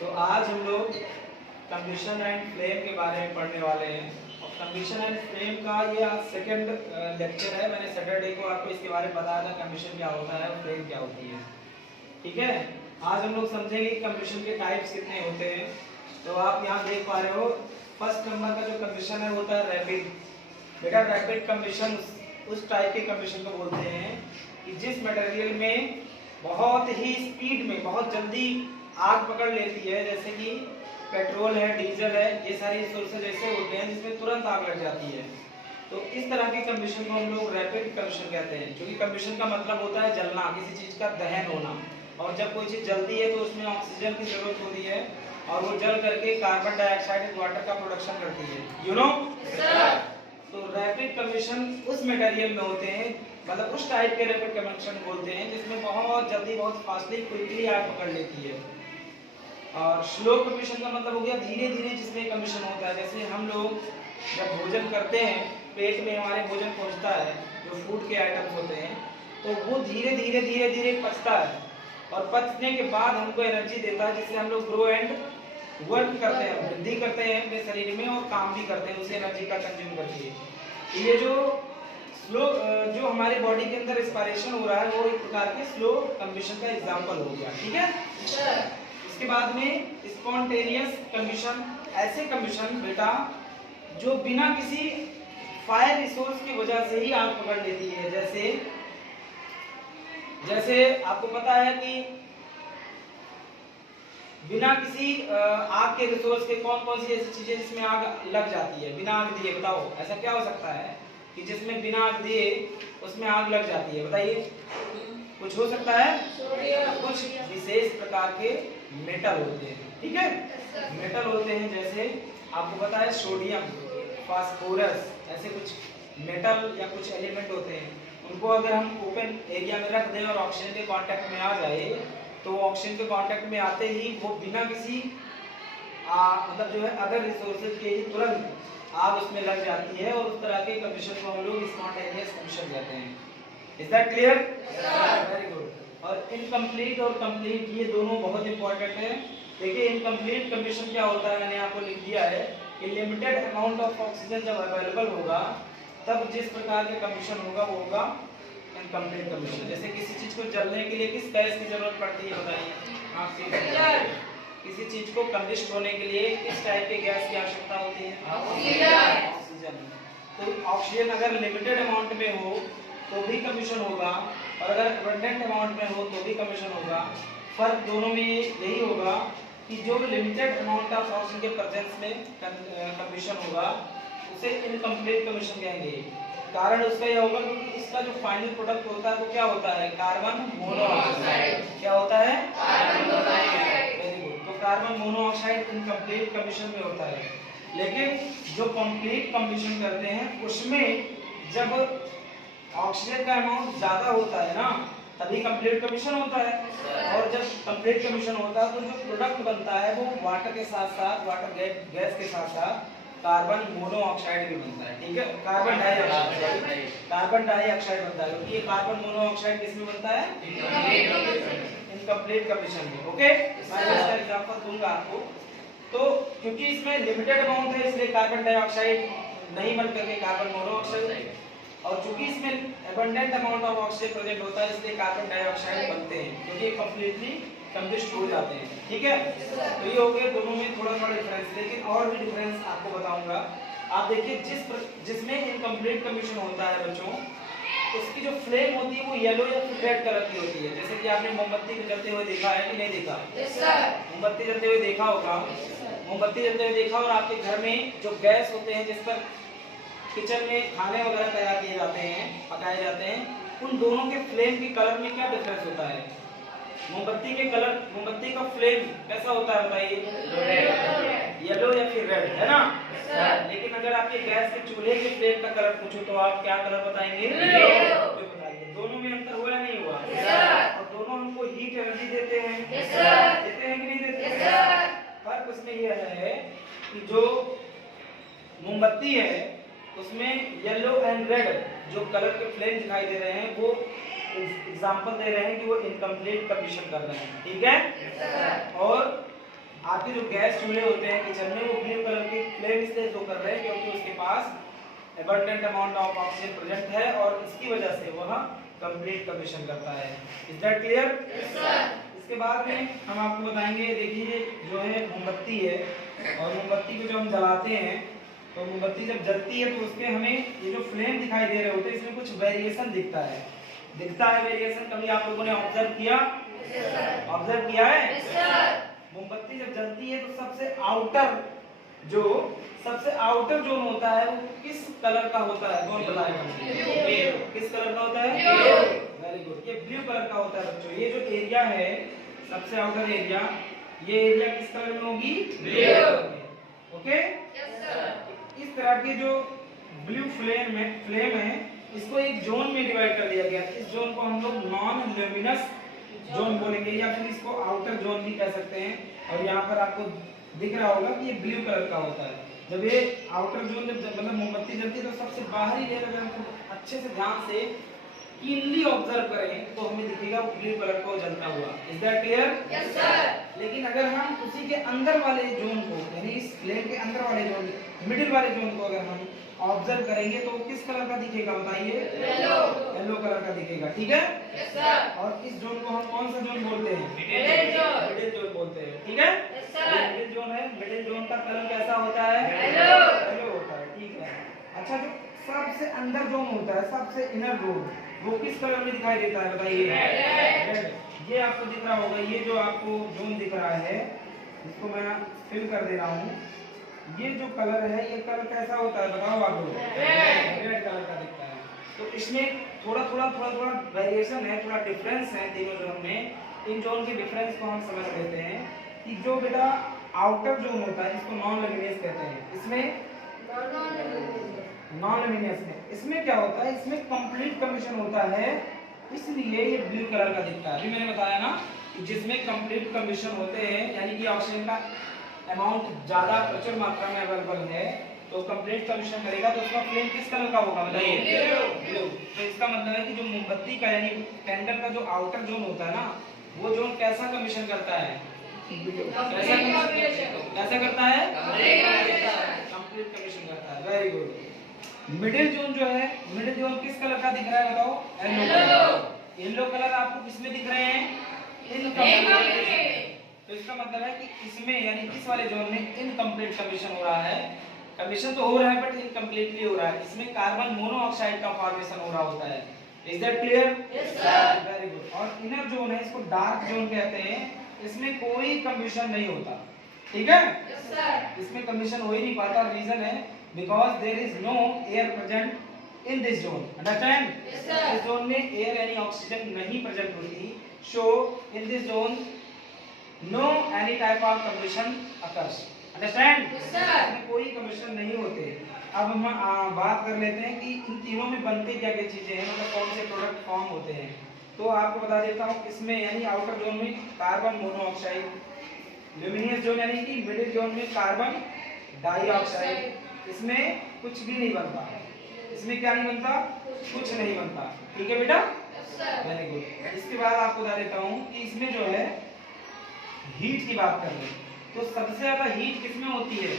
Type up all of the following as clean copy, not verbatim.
तो आज हम लोग कंबशन एंड फ्लेम के बारे में पढ़ने वाले हैं। और कंबशन एंड फ्लेम का ये आज सेकंड लेक्चर है। मैंने सैटरडे को आपको इसके बारे में बताया था कंबशन क्या होता है और फ्लेम क्या होती है। ठीक है, आज हम लोग समझेंगे कि कंबशन के टाइप्स कितने होते हैं। तो आप यहाँ देख पा रहे हो, फर्स्ट नंबर का जो कंबशन है होता है रैपिड। बेटा रैपिड कंबशन उस टाइप के कंबशन को बोलते हैं कि जिस मटेरियल में बहुत ही स्पीड में बहुत जल्दी आग पकड़ लेती है, जैसे कि पेट्रोल है, डीजल है, ये सारी रिसोर्सेज ऐसे होते हैं जिसमें तुरंत आग लग जाती है। तो इस तरह के कंबशन को हम लोग रैपिड कंबशन कहते हैं, क्योंकि कंबशन का मतलब होता है जलना, किसी चीज का दहन होना। और जब कोई चीज जलती है तो उसमें ऑक्सीजन की जरूरत होती है और वो जल करके कार्बन डाइऑक्साइड एंड वाटर का प्रोडक्शन करती है। You know sir. तो रैपिड कंबशन उस मटेरियल में होते हैं, मतलब उस टाइप के रैपिड कंबशन बोलते हैं जिसमें बहुत जल्दी बहुत फास्टली क्विकली आग पकड़ लेती है। और स्लो कंबशन का मतलब हो गया धीरे धीरे जिसमें कंबशन होता है। जैसे हम लोग जब भोजन करते हैं, पेट में हमारे भोजन पहुंचता है, जो फूड के आइटम्स होते हैं, तो वो धीरे धीरे धीरे धीरे पचता है और पचने के बाद हमको एनर्जी देता है, जिससे हम लोग ग्रो एंड वर्क करते हैं, वृद्धि करते हैं अपने शरीर में और काम भी करते हैं, उसे एनर्जी का कंज्यूम करती है। ये जो स्लो जो हमारे बॉडी के अंदर रेस्पिरेशन हो रहा है वो एक प्रकार के स्लो कंबशन का एग्जांपल हो गया। ठीक है, इसके बाद में स्पॉन्टेनियस कंबशन, ऐसे कंबशन बेटा जो बिना किसी फायर रिसोर्स की वजह से ही आग पकड़ लेती है। जैसे आपको पता है कि बिना किसी आग के रिसोर्स के कौन कौन सी ऐसी चीजें जिसमें आग लग जाती है बिना आग दिए, बताओ ऐसा क्या हो सकता है कि जिसमें बिना आग दिए उसमें आग लग जाती है, बताइए। कुछ हो सकता है, कुछ विशेष प्रकार के मेटल होते हैं। ठीक है, मेटल होते हैं, जैसे आपको पता है सोडियम, फास्फोरस, ऐसे कुछ मेटल या कुछ एलिमेंट होते हैं। उनको अगर हम ओपन एरिया में रख दें और ऑक्सीजन के कांटेक्ट में आ जाए, तो ऑक्सीजन के कांटेक्ट में आते ही वो बिना किसी मतलब जो है अदर रिसोर्सेज के ही तुरंत आग उसमें लग जाती है, और उस तरह के कंबशन को हम लोग स्पॉन्टेनियस कंबशन कहते हैं। Is that clear? Very good. और इनकम्प्लीट और कंप्लीट, ये दोनों बहुत इंपॉर्टेंट है। देखिए इनकम्प्लीट कंबशन क्या होता है, मैंने आपको लिख दिया है कि लिमिटेड अमाउंट ऑफ ऑक्सीजन जब अवेलेबल होगा तब जिस प्रकार का कंबशन होगा वो होगा इनकम्प्लीट कंबशन। जैसे किसी चीज को जलने के लिए किस गैस की जरूरत पड़ती है, बताइए। किसी चीज को कंबिस्ट होने के लिए किस टाइप के गैस की आवश्यकता होती है? ऑक्सीजन। तो ऑक्सीजन अगर लिमिटेड अमाउंट में हो तो भी कंबशन होगा, और अगर अबंडेंट अमाउंट में हो तो भी कंबशन होगा। फर्क दोनों में यही होगा कि जो लिमिटेड अमाउंट ऑफ ऑक्सीजन के प्रेजेंस में कंबशन होगा उसे इनकम्प्लीट कंबशन कहेंगे। कारण उसका यह होगा क्योंकि इसका जो फाइनल प्रोडक्ट होता है वो क्या होता है? Carbon monoxide. क्या होता है? Carbon monoxide. Very good. तो कार्बन मोनोऑक्साइड इनकम्प्लीट कंबशन में होता है। लेकिन जो कंप्लीट कंबशन करते हैं उसमें जब ऑक्सीजन का अमाउंट ज्यादा होता है ना, तभी कंप्लीट कंबशन होता है। और जब कंप्लीट कंबशन होता है तो जो प्रोडक्ट बनता है वो वाटर के साथ साथ, वाटर गैस के साथ साथ कार्बन मोनोऑक्साइड भी बनता है। ठीक है, कार्बन डाइऑक्साइड बनता है, क्योंकि ये कार्बन मोनोऑक्साइड किसमें बनता है? इनकम्प्लीट कंबशन में। ओके, मैं इसका एग्जांपल दूंगा आपको। तो क्योंकि इसमें लिमिटेड अमाउंट है इसलिए कार्बन डाइऑक्साइड नहीं बन करके कार्बन मोनोऑक्साइड, और चूंकि इसमें abundant amount of oxygen present होता है इसलिए कार्बन डाइऑक्साइड बनते हैं, क्योंकि कंप्लीटली कंबिस्ट हो जाते हैं। ठीक है, तो ये हो गया दोनों में थोड़ा थोड़ा डिफरेंस। लेकिन और भी डिफरेंस आपको बताऊंगा। आप देखिए जिसमें इनकम्प्लीट कंबशन होता है बच्चों, उसकी जो फ्लेम होती है वो येलो या फिर रेड कलर की होती है। जैसे कि आपने मोमबत्ती को जलते हुए देखा है कि नहीं देखा? मोमबत्ती जलते हुए देखा होगा। मोमबत्ती जलते हुए देखा, और आपके घर में जो गैस होते हैं जिस पर किचन में खाने वगैरह तैयार किए जाते हैं, पकाए जाते हैं, उन दोनों के फ्लेम के कलर में क्या डिफरेंस होता है? मोमबत्ती के कलर, मोमबत्ती का फ्लेम कैसा होता है बताइए? येलो या फिर रेड, है ना? लेकिन अगर आपके गैस के चूल्हे के फ्लेम का कलर पूछो तो आप क्या कलर बताएंगे? बताइए, दोनों में अंतर हुआ या नहीं हुआ? और दोनों हमको हीट एनर्जी देते हैं, देते हैं कि नहीं देते? फर्क उसमें यह है कि जो मोमबत्ती है उसमें येलो एंड रेड जो कलर के फ्लेम दिखाई दे रहे हैं वो एग्जांपल दे रहे हैं कि वो इनकम्प्लीट कंबशन कर रहे हैं। ठीक है, और आपके जो गैस चूल्हे होते हैं किचन में, वो ब्लू कलर के फ्लेम इसलिए शो कर रहे हैं क्योंकि उसके पास abundant amount of oxygen present है और इसकी वजह से वह कंप्लीट कम्बशन करता है। Is that clear? Yes sir. इसके बाद में हम आपको बताएंगे, देखिए जो है मोमबत्ती है, और मोमबत्ती को जब हम जलाते हैं तो मोमबत्ती जब जलती है तो उसके हमें ये जो फ्लेम दिखाई दे रहे होते हैं इसमें कुछ वेरिएशन दिखता है वेरिएशन। कभी आप लोगों ने ऑब्जर्व किया? Yes sir. ऑब्जर्व किया है? Yes sir. मोमबत्ती जब जलती है तो सबसे आउटर जोन होता है वो किस कलर का होता है? कौन बताएगा मुझे? किस कलर का होता है? वेरी गुड, ये ब्लू कलर का होता है बच्चों। ये जो एरिया है सबसे आउटर एरिया, ये एरिया किस कलर में होगी? ब्लू। Okay, yes sir. इस तरह के जो ब्लू फ्लेम है इसको एक जोन में डिवाइड कर दिया गया। इस जोन को हम लोग नॉन ल्यूमिनस जोन बोलेंगे या फिर इसको आउटर जोन भी कह सकते हैं। और यहाँ पर आपको दिख रहा होगा कि ये ब्लू कलर का होता है। जब ये आउटर जोन जब मतलब मोमबत्ती जलती है तो सबसे बाहरी लेयर अगर हम अच्छे से ध्यान से कीनली ऑब्जर्व करें तो हमें दिखेगा वो ब्लू कलर का जलता हुआ। Is that clear? Yes sir. लेकिन अगर हम उसी के अंदर वाले जोन को, यानी इस फ्लेम के अंदर वाले जोन, मिडिल वाले जोन को अगर हम ऑब्जर्व करेंगे तो किस कलर का दिखेगा बताइए? येलो कलर का दिखेगा। ठीक है? Yes sir. और इस जोन को हम कौन सा जोन बोलते हैं? मिडिल जोन बोलते हैं। ठीक है? Yes sir. मिडिल जोन है, मिडिल जोन का कलर कैसा होता है? येलो होता है। ठीक है। अच्छा, जो सबसे अंदर जोन होता है, सबसे इनर जोन, वो किस कलर में दिखाई देता है बताइए? रेड। ये आपको दिख रहा होगा, ये जो आपको जोन दिख रहा है इसको मैं फिल कर दे रहा हूँ। ये जो कलर है ये कलर कैसा होता है बताओ आप लोग? रेड कलर का दिखता है। तो इसमें थोड़ा वेरिएशन है, थोड़ा डिफरेंस है तीनों जोन में। इन जोन के डिफरेंस को हम समझ लेते हैं कि जो बेटा आउटर जोन होता है जिसको नॉन लुमिनस कहते हैं, इसमें नॉन लुमिनस में इसमें क्या होता है? इसमें कंप्लीट कम्बशन होता है, इसलिए ये ब्लू कलर का दिखता है। अभी मैंने बताया ना कि जिसमें कंप्लीट कम्बशन होते हैं यानी कि ऑक्सीजन का अमाउंट ज्यादा प्रचुर मात्रा में अवेलेबल है तो कंप्लीट कम्बशन करेगा तो उसका फ्लेम किस कलर का होगा बताइए? ब्लू। तो इसका मतलब है कि जो मोमबत्ती का यानी कैंडल का जो आउटर जोन होता है ना, वो जोन कैसा कमीशन करता है? कैसा करता है? कंप्लीट कमीशन करता है। Very good. मिडिल जोन जो है, मिडिल जोन किस कलर का दिख रहा है बताओ? येलो। येलो कलर आपको किसमें दिख रहे हैं? इनकम्प्लीट। तो इसका मतलब है कि इसमें यानी इस वाले जोन में इनकम्प्लीट कमीशन हो रहा है। कमीशन तो हो रहा है बट इनकम्प्लीटली हो रहा है। इसमें कार्बन मोनोऑक्साइड का फॉर्मेशन हो रहा होता है। Is that clear? Yes sir. Very good. और इनर जोन है, इसको डार्क जोन कहते हैं, इसमें कोई कमीशन नहीं होता। ठीक है? Yes sir. इसमें कमीशन हो ही नहीं पाता। रीजन है because there is no air present in this zone. Understand? Yes sir. इस जोन में एयर यानी ऑक्सीजन नहीं प्रेजेंट होती। So in this zone no any type of combustion occurs. Understand? Yes sir. इसमें कोई कम्बशन नहीं होते। अब हम बात कर लेते हैं कि इन तीनों में बनते क्या क्या चीजें हैं, मतलब कौन से प्रोडक्ट फॉर्म होते हैं। तो आपको बता देता हूँ, इसमें यानी आउटर जोन में कार्बन मोनोऑक्साइड, ल्यूमिनियस जोन यानी कि मिडिल जोन में कार्बन डाइऑक्साइड, इसमें कुछ भी नहीं बनता। इसमें क्या नहीं बनता? कुछ नहीं बनता। ठीक है बेटा? Very good. इसके बाद आपको बता देता हूँ कि इसमें जो है हीट की बात कर रहे हैं तो सबसे ज्यादा हीट किसमें होती है?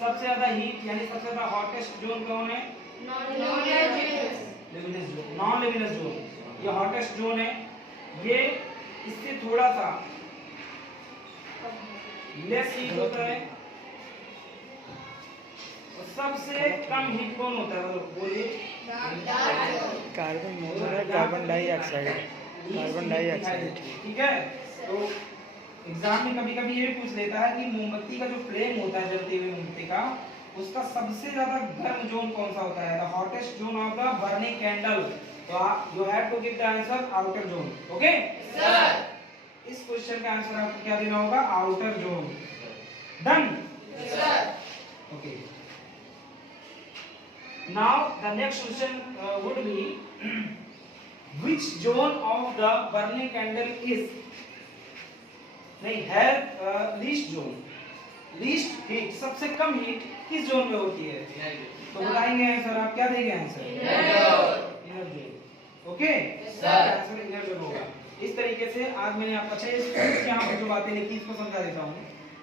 सबसे ज्यादा हीट यानी सबसे ज्यादा हॉटेस्ट जोन कौन है? Luminous zone. Non luminous zone ये हॉटेस्ट जोन है। ये इससे थोड़ा सा लेस हीट होता है। और सबसे कम हीट कौन होता है बोलिए? Carbon monoxide, carbon dioxide. ठीक है? तो एग्जाम में कभी कभी ये भी पूछ लेता है कि मोमबत्ती का जो फ्लेम होता है जलती हुई मोमबत्ती का, उसका सबसे ज्यादा गर्म जोन कौन सा होता है? The hottest zone of the burning candle. तो आप you have to give the answer outer zone. Okay sir. इस क्वेश्चन का आंसर आपको क्या देना होगा? Outer zone. Done? Sir. Okay, now the next question would be which zone of the burning candle is नहीं है लीस्ट जोन। लीस्ट हीट, सबसे कम heat किस जोन में होती है? तो बताएंगे आंसर। आप क्या देंगे answer? Inner zone. Okay, answer inner zone होगा। इस तरीके से आज मैंने आपको यहाँ पर जो बातें लिखी इसको समझा देता हूँ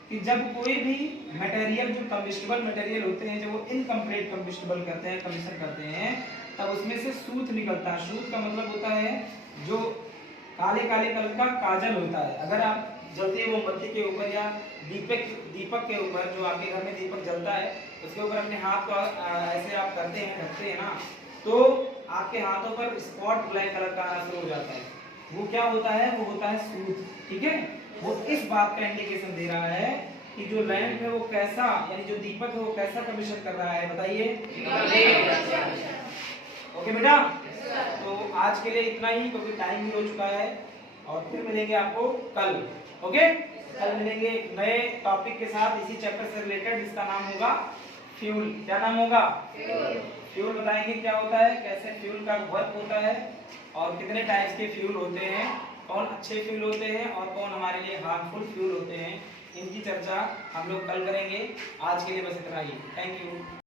कि जब कोई भी मटेरियल जो कम्बिस्टिबल मटेरियल होते हैं जब वो इनकम्प्लीट कम्बिस्टिबल करते हैं कमीशन करते हैं तब उसमें से सूत निकलता है। सूत का मतलब होता है जो काले काले कलर का काजल होता है। अगर आप जलती हुई मोमबत्ती के ऊपर या दीपक के ऊपर जो आपके घर में दीपक जलता है उसके ऊपर अपने हाथ को ऐसे आप करते हैं ढकते हैं ना तो आपके हाथों पर स्पॉट ब्लैक कलर का आना शुरू हो जाता है। वो क्या होता है? वो होता है सूत। ठीक है, वो इस बात का इंडिकेशन दे रहा है कि जो लैंप है वो कैसा यानी जो दीपक है वो कैसा कमीशन कर रहा है। बताइए। ओके बेटा, तो आज के लिए इतना ही क्योंकि टाइम भी हो चुका है और फिर मिलेंगे आपको कल। ओके, कल मिलेंगे एक नए टॉपिक के साथ इसी चैप्टर से रिलेटेड जिसका नाम होगा फ्यूल। क्या नाम होगा? फ्यूल बताएंगे क्या होता है, कैसे फ्यूल का वर्क होता है और कितने टाइप्स के फ्यूल होते हैं, कौन अच्छे फ्यूल होते हैं और कौन हमारे लिए हार्मफुल फ्यूल होते हैं। इनकी चर्चा हम लोग कल करेंगे। आज के लिए बस इतना ही। Thank you.